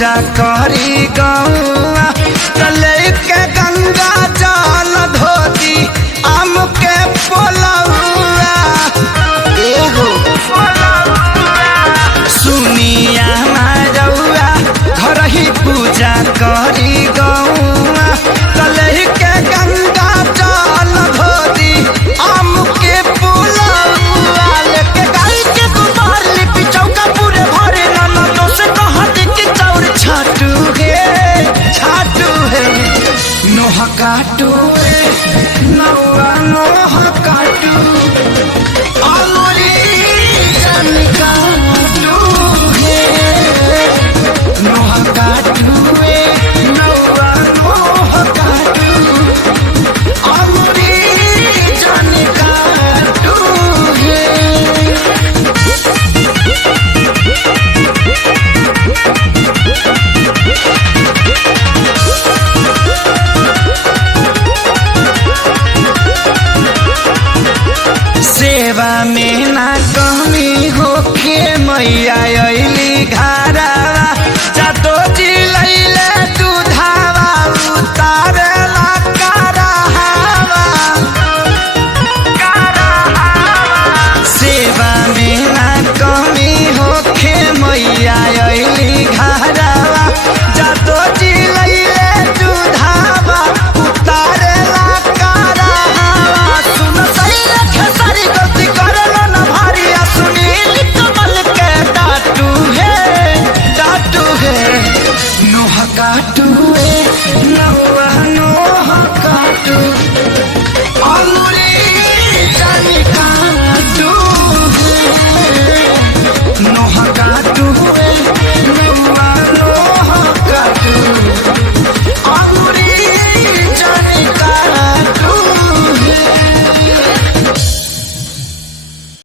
पूजा करी गौआ तले के गंगा जल धोती आम के पोलौआ एगो सुनिया मारौआ घर ही पूजा करी गौआ तले के गंगा जल धोती आम के पोलौआ लेके गाय के गोबर लिपि चौका पूरे भरे ननदों से कहत कि चौर छाटू है नोहा काटू है नौआ नोहा